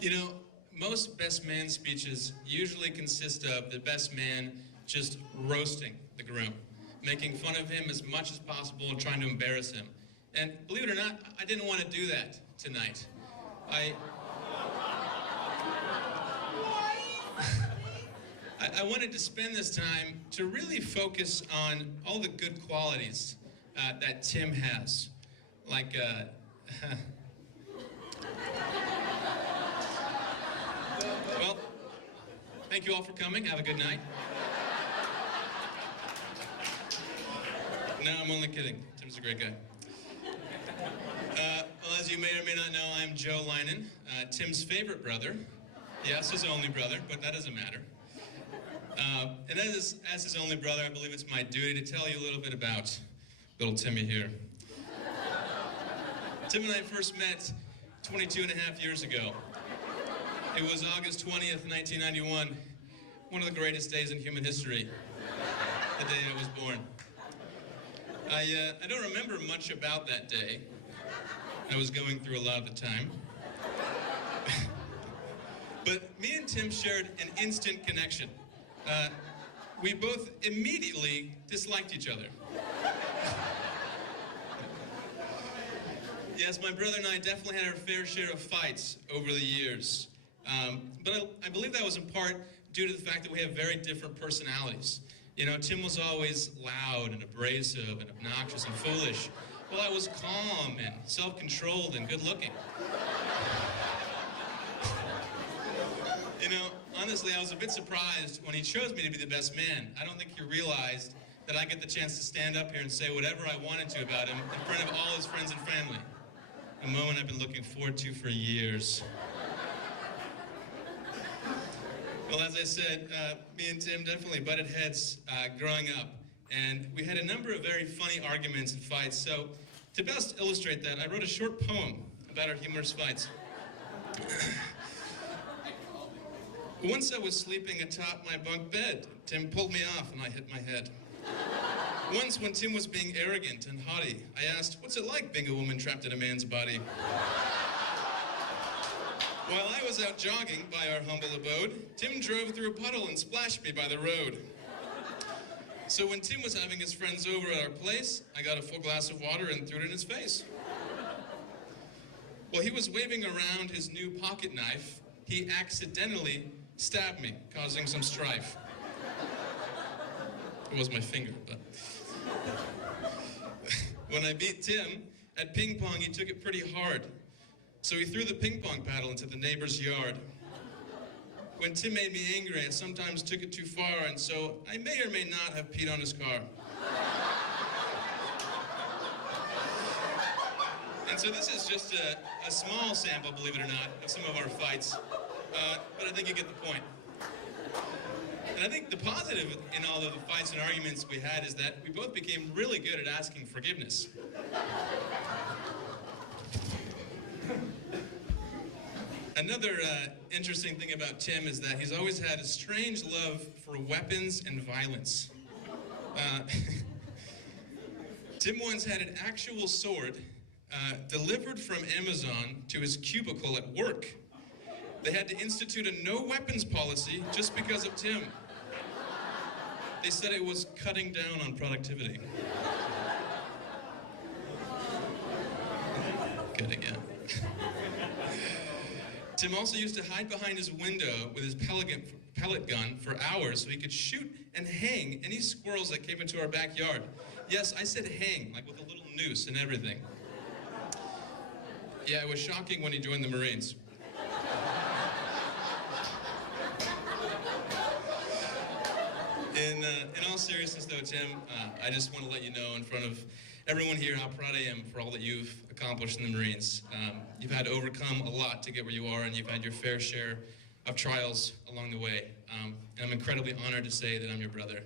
You know, most best man speeches usually consist of the best man just roasting the groom, making fun of him as much as possible and trying to embarrass him. And believe it or not, I didn't want to do that tonight. I wanted to spend this time to really focus on all the good qualities that Tim has. Like, well, thank you all for coming. Have a good night. No, I'm only kidding. Tim's a great guy. Well, as you may or may not know, I'm Joe Linen, Tim's favorite brother. Yes, his only brother, but that doesn't matter. And as his only brother, I believe it's my duty to tell you a little bit about little Timmy here. Tim and I first met 22 and a half years ago. It was August 20th, 1991, one of the greatest days in human history, the day I was born. I don't remember much about that day. I was going through a lot of the time. But me and Tim shared an instant connection. We both immediately disliked each other. Yes, my brother and I definitely had our fair share of fights over the years. But I believe that was in part due to the fact that we have very different personalities. You know, Tim was always loud and abrasive and obnoxious and foolish, while I was calm and self-controlled and good-looking. You know, honestly, I was a bit surprised when he chose me to be the best man. I don't think he realized that I get the chance to stand up here and say whatever I wanted to about him in front of all his friends and family. A moment I've been looking forward to for years. Well, as I said, me and Tim definitely butted heads growing up. And we had a number of very funny arguments and fights. So to best illustrate that, I wrote a short poem about our humorous fights. Once I was sleeping atop my bunk bed. Tim pulled me off and I hit my head. Once when Tim was being arrogant and haughty, I asked, "What's it like being a woman trapped in a man's body?" While I was out jogging by our humble abode, Tim drove through a puddle and splashed me by the road. So when Tim was having his friends over at our place, I got a full glass of water and threw it in his face. While he was waving around his new pocket knife, he accidentally stabbed me, causing some strife. It was my finger, but... When I beat Tim at ping pong, he took it pretty hard. So he threw the ping pong paddle into the neighbor's yard. When Tim made me angry, I sometimes took it too far, and so I may or may not have peed on his car. And so this is just a small sample, believe it or not, of some of our fights. But I think you get the point. And I think the positive in all of the fights and arguments we had is that we both became really good at asking forgiveness. Another interesting thing about Tim is that he's always had a strange love for weapons and violence. Tim once had an actual sword delivered from Amazon to his cubicle at work. They had to institute a no weapons policy just because of Tim. They said it was cutting down on productivity. Good again. Tim also used to hide behind his window with his pellet gun for hours so he could shoot and hang any squirrels that came into our backyard. Yes, I said hang, like with a little noose and everything. Yeah, it was shocking when he joined the Marines. In all seriousness though, Tim, I just want to let you know in front of everyone here how proud I am for all that you've accomplished in the Marines. You've had to overcome a lot to get where you are, and you've had your fair share of trials along the way. And I'm incredibly honored to say that I'm your brother.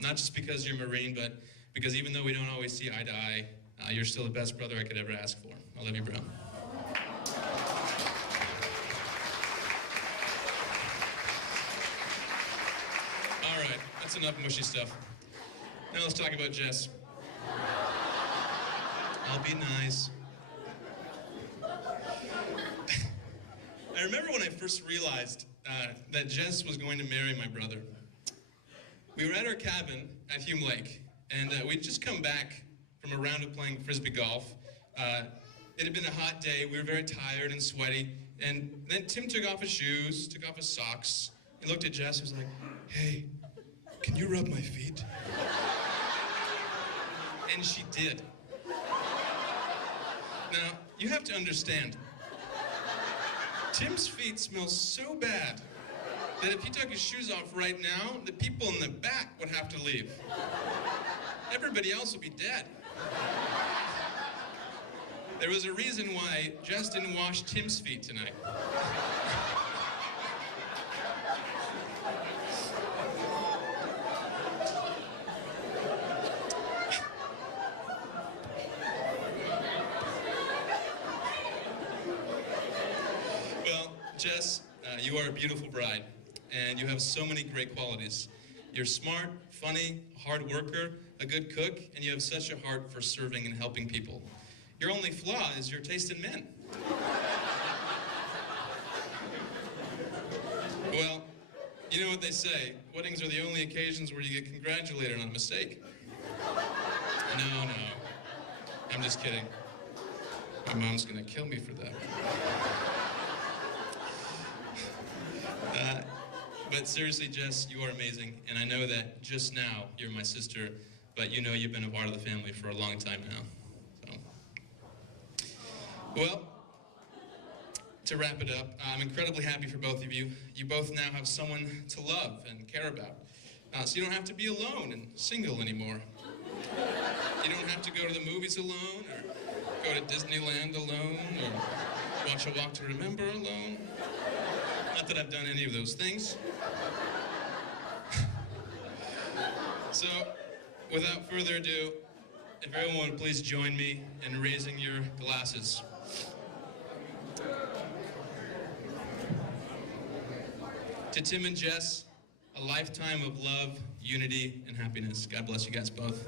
Not just because you're a Marine, but because even though we don't always see eye to eye, you're still the best brother I could ever ask for. I love you, bro. All right, that's enough mushy stuff. Now let's talk about Jess. I'll be nice. I remember when I first realized that Jess was going to marry my brother. We were at our cabin at Hume Lake, and we'd just come back from a round of playing frisbee golf. It had been a hot day, we were very tired and sweaty, and then Tim took off his shoes, took off his socks, and looked at Jess and was like, "Hey, can you rub my feet?" And she did. Now, you have to understand, Tim's feet smell so bad that if he took his shoes off right now, the people in the back would have to leave. Everybody else would be dead. There was a reason why Jess didn't wash Tim's feet tonight. Well, Jess, you are a beautiful bride, and you have so many great qualities. You're smart, funny, a hard worker, a good cook, and you have such a heart for serving and helping people. Your only flaw is your taste in men. Well, you know what they say, weddings are the only occasions where you get congratulated on a mistake. No, I'm just kidding. My mom's gonna kill me for that. But seriously, Jess, you are amazing, and I know that just now you're my sister, but you know you've been a part of the family for a long time now. Well, to wrap it up, I'm incredibly happy for both of you. You both now have someone to love and care about. So you don't have to be alone and single anymore. You don't have to go to the movies alone, or go to Disneyland alone, or watch A Walk to Remember alone. Not that I've done any of those things. So, without further ado, if everyone would please join me in raising your glasses. To Tim and Jess, a lifetime of love, unity, and happiness. God bless you guys both.